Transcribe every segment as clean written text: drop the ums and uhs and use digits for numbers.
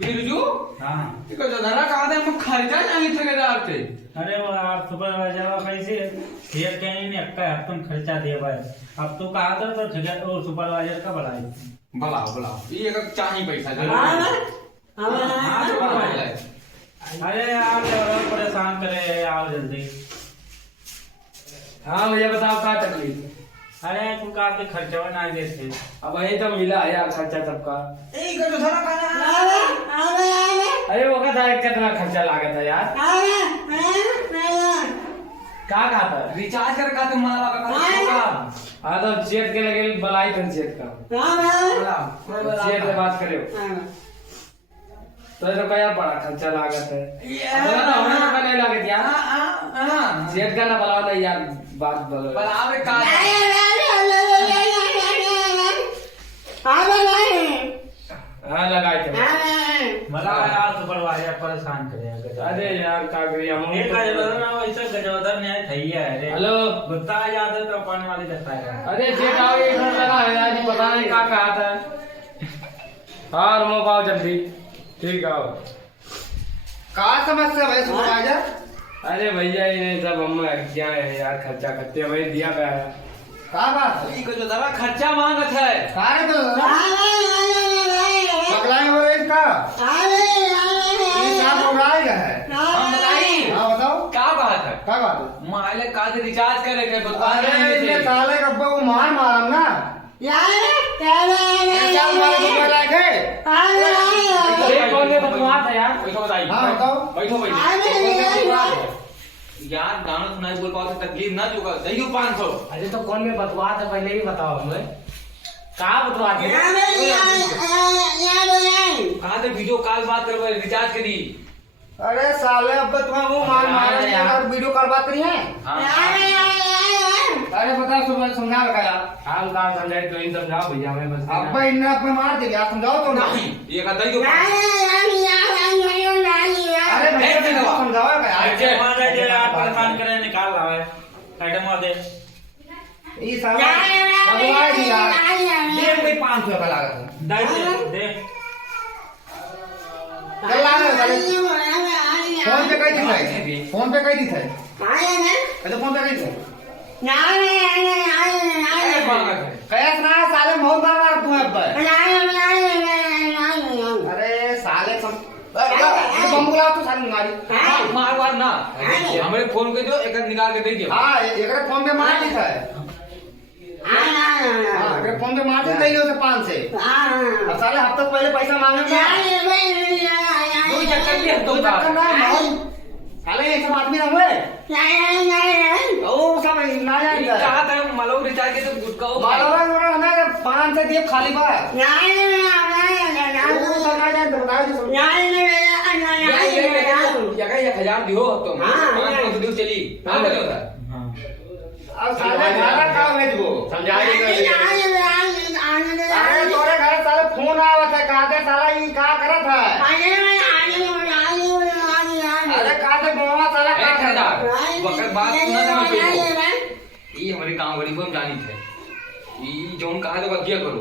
बिरजू हाँ इको जरा कहा था हम खर्चा नहीं ठेकेदार थे। अरे वो आप सुपरवाइजर कैसे शेयर के नहीं अक्का तुम खर्चा दे भाई अब तो कहा था तो ठेकेदार और सुपरवाइजर का बढ़ाई बुलाओ बुलाओ ये एक चाहिए पैसा अरे आप परेशान करे आओ जल्दी। हाँ भैया बताओ क्या तकलीफ। अरे तू कहा के खर्चा नहीं देते अब वही तो मिला यार खर्चा सबका। अरे वो का था कितना खर्चा लागत है यार। क्या कहा था रिचार्ज कर का तुम मारा का हाँ तो चेत के लगे बलाई कर चेत का चेत से बात करो तो क्या बड़ा खर्चा लागत है होने का नहीं लागत यार चेत का ना बलाओ नहीं यार बात बोलो बराबर का हाँ लगाए थे मला यार सुपरवाइजर परेशान करे अरे यार क्या करिए हम एक ना वैसे गजोदर न्याय थई है अरे हेलो गुत्ता याद है तो पानी वाले जता है अरे चेत आओ इधर लगा है यार पता नहीं क्या कहा था। हाँ रुको पाओ जल्दी ठीक आओ। का समस्या भाई सुपरवाइजर। अरे भैया ये सब हम क्या है यार खर्चा करते हैं वही दिया गया है। का बात इको जरा खर्चा मांगत है का रे तो पकड़ाए हो इसका ये क्या पकड़ाएगा है हम बताइए। हां बताओ क्या बात है क्या बात है माले का रिचार्ज करे के बता रहे ये साले रब्बा को मार मारम ना क्या मारे को लागे ये कौन में बदमाश है यार। बैठो बताइए। हां बताओ बैठो बैठो यार गाना सुनाई बोल पाओ तो तकलीफ ना चुका दइयो 500। अरे तो कौन में बदमाश है पहले ही बताओ हमें कहाँ बदमाश है। कहाँ से वीडियो कॉल बात करवा रिचार्ज करी। अरे साले अब तुम्हें वो मार मारे यार वीडियो कॉल बात करी है। अरे बता सुबह समझा रखा यार हम कहाँ समझाए तो इन समझाओ भैया हमें बस अब भाई इन्हें अपने मार देंगे आप समझाओ तो नहीं ये का दइयो अरे भैया समझाओ यार मार दे यार परेशान करे निकाल लावे साइड में दे ये साला भगवान जी यार दे कोई 500 का लागत दे चल फोन पे कई दी है फोन पे कई दी है अच्छा फोन पे कई दी है कैस ना साले बहुत मार मार तू अब अरे साले बम बुला तू साले मारी मार ना हमारे फोन के जो एक निकाल के दे दियो। हां एकरे फोन पे मार दी है। हां एकरे फोन पे मार दी लो से 5 से अब साले हफ्ते पहले पैसा मांगे दो चक्कर भी दो चक्कर ना मार साले ये सब आदमी ना हुए ओ सब ना जाएगा कहा था मलो रिचार्ज के तो गुटका हो मालवा वाला ना 5 से दिए खाली बा जगह 1000 दियो तो 500 दियो चली हां बोलो अब साले घर का भेजबो समझाइए अरे तोरे घर साले फोन आवत है काते साला ई का करत है अरे काते गोवा साला का ठेकेदार वक्त बात सुना था मैं ये हमारे गांव वाली को हम जानी थे ये जोन कहा तो बकिया करो।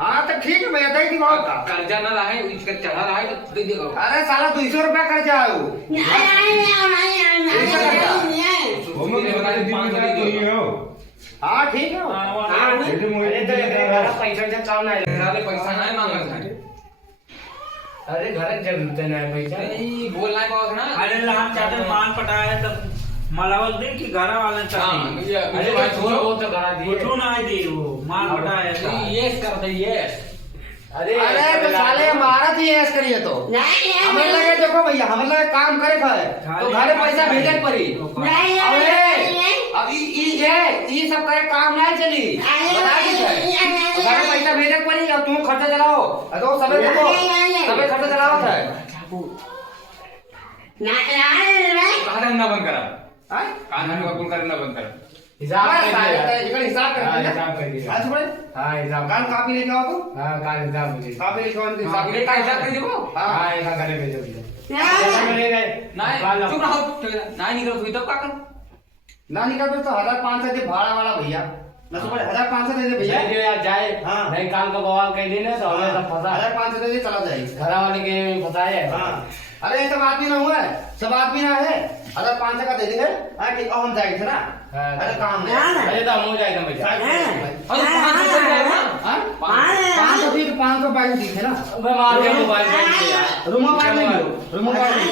हां तो ठीक है मैं दे दी बहुत का कर्जा ना रहा है इसका चढ़ा रहा है तो दे दे करो। अरे साला 200 रुपया कर्जा है वो हां ठीक है अरे तो पैसा जब काम नहीं पैसा नहीं मांगा था। अरे घर जरूरत है पैसा नहीं बोलना है पास ना अरे लाम चादर मान पटाया तब मलावल दिन की घर वाले चाहिए। अरे भाई थोड़ा बहुत तो करा दिए कुछ ना आई दी वो मान पटाया यस कर दे यस। अरे तो साले हमारा थी ऐस करिए तो हमें लगे देखो भैया हमें लगे काम करे था तो घरे पैसा भेजे पड़ी अब ये सब करे काम नहीं चली बता दी घरे पैसा भेजे पड़ी अब तुम खर्चा चलाओ तो सबे देखो सबे खर्चा चलाओ था कहां ना बंद करा हां कानून का कौन करना बंद करा हिसाब हिसाब कर हिसाब कर दिया आज बड़े हाँ हिसाब कान कापी लेके आओ तो हाँ काल हिसाब मुझे कापी लेके आओ हिसाब ले का हिसाब कर देबो। हाँ ऐसा करे भेजो भैया नहीं चुप रहो नहीं निकल तू तब का कर ना निकल तो 1500 दे भाड़ा वाला भैया ना सुपर 1500 दे दे भैया नहीं दे यार जाए हाँ। नहीं काम का बवाल कह दी ना तो हमें सब पता है 1500 दे दे चला जाएगी घर वाले के पता है हाँ अरे सब आदमी ना हुआ है सब आदमी ना है 1500 का दे देंगे हाँ कि हम जाए थे ना हाँ। अरे काम है अरे तो हम हो जाएगा भैया अरे 500 जाएगा हाँ 500 थी तो 500 बाइक दी थे ना मैं मार के मोबाइल फेंक दिया रूमा बाइक नहीं लो रूमा बाइक नहीं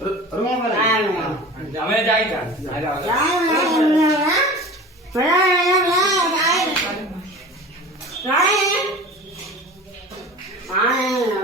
लो रूमा बाइक हमें जाएगा Right.